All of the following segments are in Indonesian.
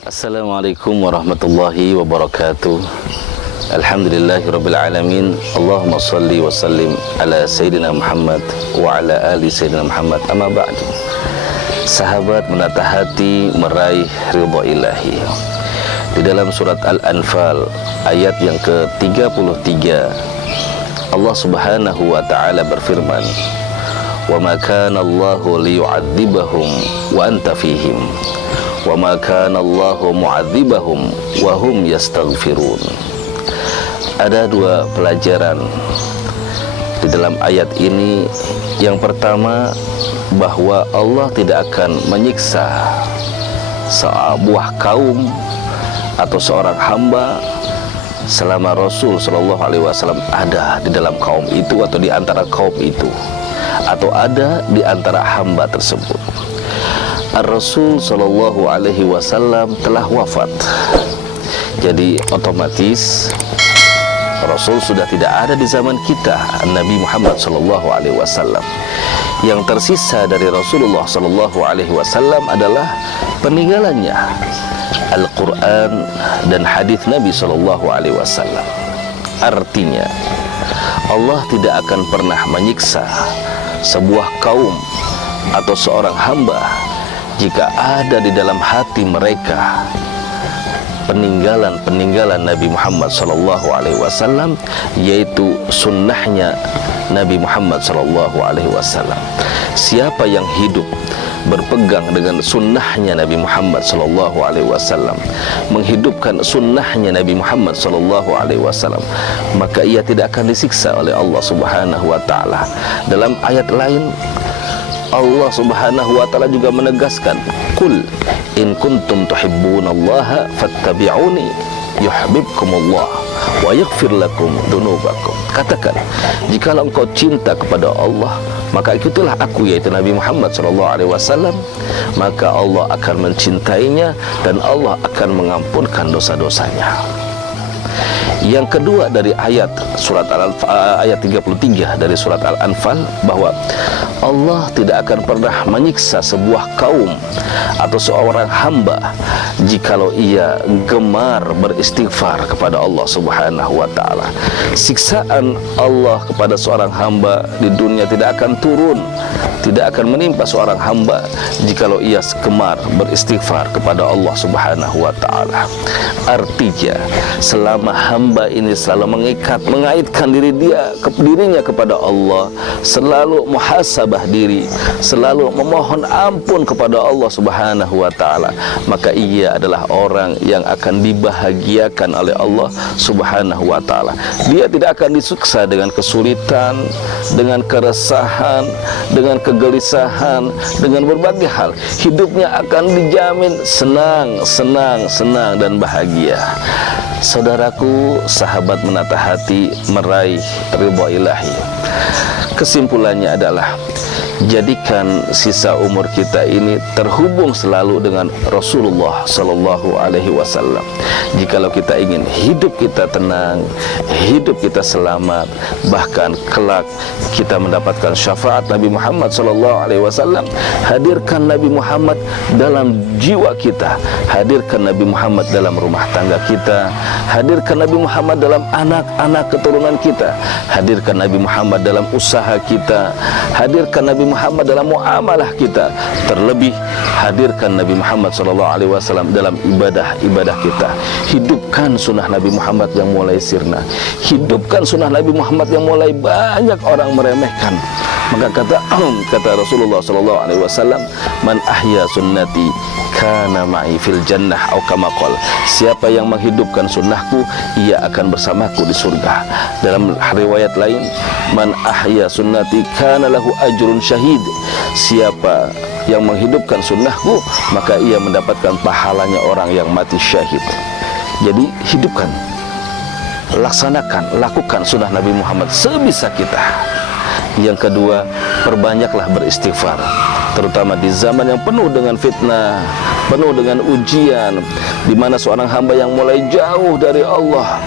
Assalamualaikum warahmatullahi wabarakatuh. Alhamdulillahirabbil alamin. Allahumma shalli wa sallim ala sayyidina Muhammad wa ala ali sayyidina Muhammad. Amma ba'du. Sahabat menata hati meraih ridha ilahi. Di dalam surat Al-Anfal ayat yang ke-33, Allah Subhanahu wa taala berfirman, "Wa ma kana Allahu liyu'adzibahum wa anta fihim. Wa ma kana Allahu mu'adzibahum wa hum yastaghfirun." Ada dua pelajaran di dalam ayat ini. Yang pertama, bahwa Allah tidak akan menyiksa sebuah kaum atau seorang hamba selama Rasul Shallallahu Alaihi Wasallam ada di dalam kaum itu atau di antara kaum itu, atau ada di antara hamba tersebut. Rasul Shallallahu Alaihi Wasallam telah wafat, jadi otomatis Rasul sudah tidak ada di zaman kita, Nabi Muhammad Shallallahu Alaihi Wasallam. Yang tersisa dari Rasulullah Shallallahu Alaihi Wasallam adalah peninggalannya, Al-Quran dan hadis Nabi Shallallahu Alaihi Wasallam. Artinya, Allah tidak akan pernah menyiksa sebuah kaum atau seorang hamba jika ada di dalam hati mereka peninggalan Nabi Muhammad Sallallahu Alaihi Wasallam, yaitu sunnahnya Nabi Muhammad Sallallahu Alaihi Wasallam. Siapa yang hidup berpegang dengan sunnahnya Nabi Muhammad Sallallahu Alaihi Wasallam, menghidupkan sunnahnya Nabi Muhammad Sallallahu Alaihi Wasallam, maka ia tidak akan disiksa oleh Allah Subhanahu Wa Taala. Dalam ayat lain, Allah Subhanahu wa taala juga menegaskan, "Qul in kuntum tuhibbunallaha fattabi'uni yuhibbukumullah wa yaghfir lakum dzunubakum." Katakan, jikalau engkau cinta kepada Allah, maka ikutilah aku, yaitu Nabi Muhammad sallallahu alaihi wasallam, maka Allah akan mencintainya dan Allah akan mengampunkan dosa-dosanya. Yang kedua dari ayat surat ayat 33 dari surat Al-Anfal, bahwa Allah tidak akan pernah menyiksa sebuah kaum atau seorang hamba jikalau ia gemar beristighfar kepada Allah Subhanahu wa taala. Siksaan Allah kepada seorang hamba di dunia tidak akan turun, tidak akan menimpa seorang hamba jikalau ia gemar beristighfar kepada Allah Subhanahu wa taala. Artinya, selama hamba ini selalu mengaitkan dirinya kepada Allah, selalu muhasabah diri, selalu memohon ampun kepada Allah Subhanahu wa taala, maka ia adalah orang yang akan dibahagiakan oleh Allah Subhanahu wa taala. Dia tidak akan disiksa dengan kesulitan, dengan keresahan, dengan kegelisahan, dengan berbagai hal. Hidupnya akan dijamin senang dan bahagia. Saudaraku, sahabat menata hati meraih ridha ilahi. Kesimpulannya adalah, jadikan sisa umur kita ini terhubung selalu dengan Rasulullah Sallallahu Alaihi Wasallam. Jikalau kita ingin hidup kita tenang, hidup kita selamat, bahkan kelak kita mendapatkan syafaat Nabi Muhammad Sallallahu Alaihi Wasallam, hadirkan Nabi Muhammad dalam jiwa kita, hadirkan Nabi Muhammad dalam rumah tangga kita, hadirkan Nabi Muhammad dalam anak-anak keturunan kita, hadirkan Nabi Muhammad dalam usaha kita, hadirkan Nabi Muhammad dalam muamalah kita, terlebih hadirkan Nabi Muhammad SAW dalam ibadah-ibadah kita. Hidupkan sunnah Nabi Muhammad yang mulai sirna, hidupkan sunnah Nabi Muhammad yang mulai banyak orang meremehkan. Maka kata Rasulullah SAW, "Man ahya sunnati kana ma'i fil jannah," atau kama qala, siapa yang menghidupkan sunnahku, ia akan bersamaku di surga. Dalam riwayat lain, "Man ahya sunnati kana lahu ajrun syahid," siapa yang menghidupkan sunnahku, maka ia mendapatkan pahalanya orang yang mati syahid. Jadi hidupkan, laksanakan, lakukan sunnah Nabi Muhammad sebisa kita. Yang kedua, perbanyaklah beristighfar, terutama di zaman yang penuh dengan fitnah, penuh dengan ujian, di mana seorang hamba yang mulai jauh dari Allah,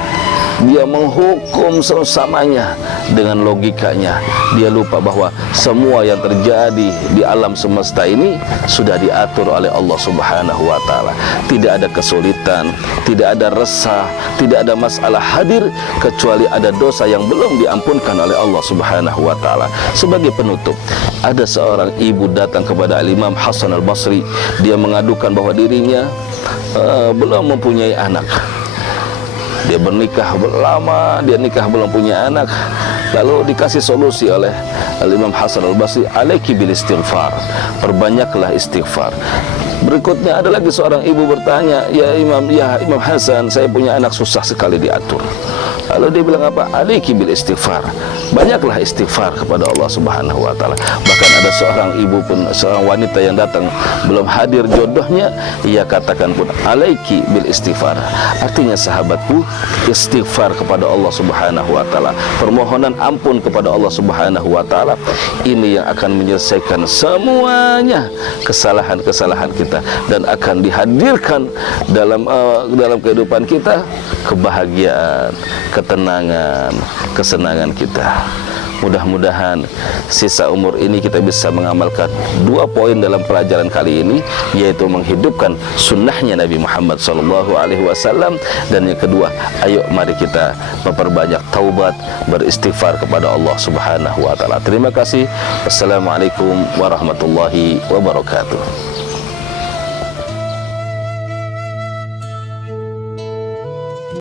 dia menghukum sesamanya dengan logikanya. Dia lupa bahwa semua yang terjadi di alam semesta ini sudah diatur oleh Allah Subhanahu wa taala. Tidak ada kesulitan, tidak ada resah, tidak ada masalah hadir kecuali ada dosa yang belum diampunkan oleh Allah Subhanahu wa taala. Sebagai penutup, ada seorang ibu datang kepada Imam Hasan Al-Basri. Dia mengadukan bahwa dirinya belum mempunyai anak. Dia bernikah lama, dia nikah belum punya anak. Lalu dikasih solusi oleh Imam Hasan Al-Basri, alaiki bil istighfar, perbanyaklah istighfar. Berikutnya ada lagi seorang ibu bertanya, ya Imam Hasan, saya punya anak susah sekali diatur. Lalu dia bilang apa? Alaiki bil istighfar, banyaklah istighfar kepada Allah Subhanahu wa taala. Bahkan ada seorang ibu pun, seorang wanita yang datang belum hadir jodohnya, ia katakan pun alaiki bil istighfar. Artinya sahabatku, istighfar kepada Allah Subhanahu wa taala, permohonan ampun kepada Allah Subhanahu wa taala, ini yang akan menyelesaikan semuanya kesalahan-kesalahan kita dan akan dihadirkan dalam kehidupan kita kebahagiaan, ketenangan, kesenangan kita. Mudah-mudahan sisa umur ini kita bisa mengamalkan 2 poin dalam pelajaran kali ini, yaitu menghidupkan sunnahnya Nabi Muhammad SAW, dan yang kedua, ayo mari kita memperbanyak taubat, beristighfar kepada Allah Subhanahu wa taala. Terima kasih. Wassalamualaikum warahmatullahi wabarakatuh.